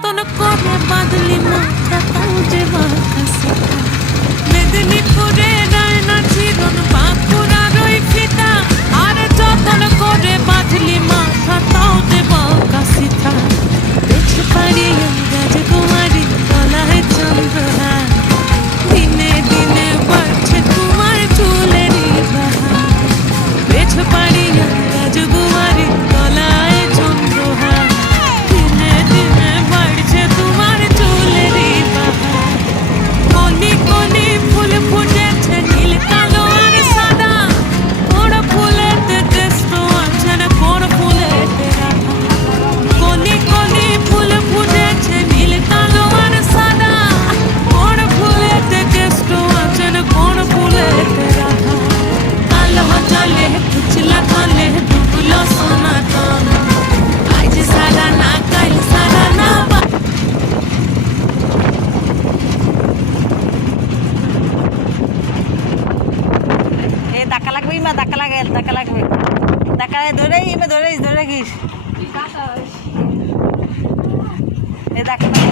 যতন করে বাঁধলি মাথা তাও যে বাঁকা মেদিনীপুরে রায়না চিরন বাঁকুড়ার ওই ফিতা আরে যতন করে বাঁধলি মাথা তাও যে বাঁকা সিথা পেছ পাড়িয়ে রাজকুমারী গলায় চন্দ্রহার দিনে দিনে বাড়ছে তোমার চুলেরই বাহার পেছ পাড়িয়ে রাজকুমারী গলায় চন্দ্রহার দিনে দিনে বাড়ছে তোমার চুলেরই বাহার কলি কলি ফুল ফুটেছে নীল কালো আর সাদা কোন ফুলেতে কেষ্ট আছে না কোন ফুলেতে রাধা কলি কলি ফুল ফুটেছে নীল কালো আর সাদা কোন ফুলেতে কেষ্ট আছে না কোন ফুলেতে রাধা কালো জলে কুচলা তলে ডুবলো সনাতন আজ সারা না কাল সারা না এ ধাক্কা লাগবে ইমা ধাক্কা লাগে ধাক্কা লাগবে ধাক্কা ধরে ইমা ধরে গিস এ ধাক্কা